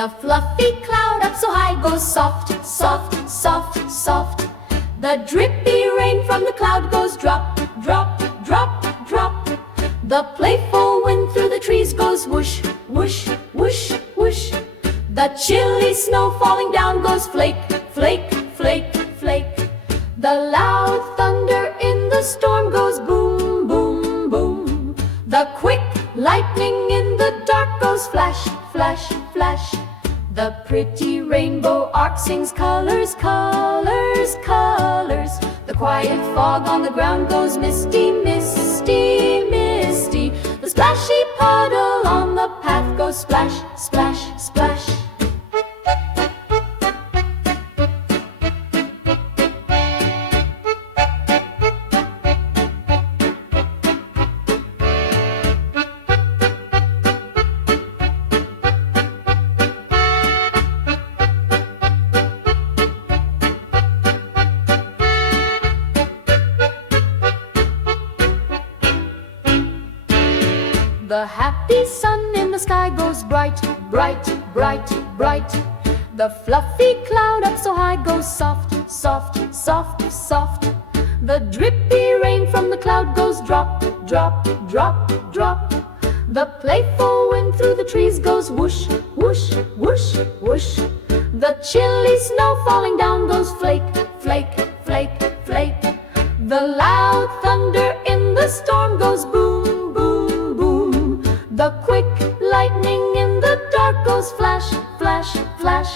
The fluffy cloud up so high goes soft, soft, soft, soft. The drippy rain from the cloud goes drop, drop, drop, drop. The playful wind through the trees goes whoosh, whoosh, whoosh, whoosh. The chilly snow falling down goes flake, flake, flake, flake. The loud thunder in the storm goes boom, boom, boom. The quick lightning in the dark goes flash, flash, flash. The pretty rainbow arc sings colors, colors, colors. The quiet fog on the ground goes misty, misty, misty. The splashy puddle on the path goes splash, splash, splash. The happy sun in the sky goes bright, bright, bright, bright. The fluffy cloud up so high goes soft, soft, soft, soft. The drippy rain from the cloud goes drop, drop, drop, drop. The playful wind through the trees goes whoosh, whoosh, whoosh, whoosh. The chilly snow falling down goes flake, flake, flake, flake. The loud thunder in the storm goes boom, boom, boom. The quick lightning in the dark goes flash, flash, flash.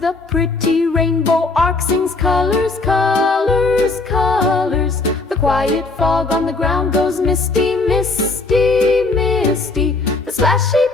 The pretty rainbow arc sings colors, colors, colors. The quiet fog on the ground goes misty, misty, misty. The splashy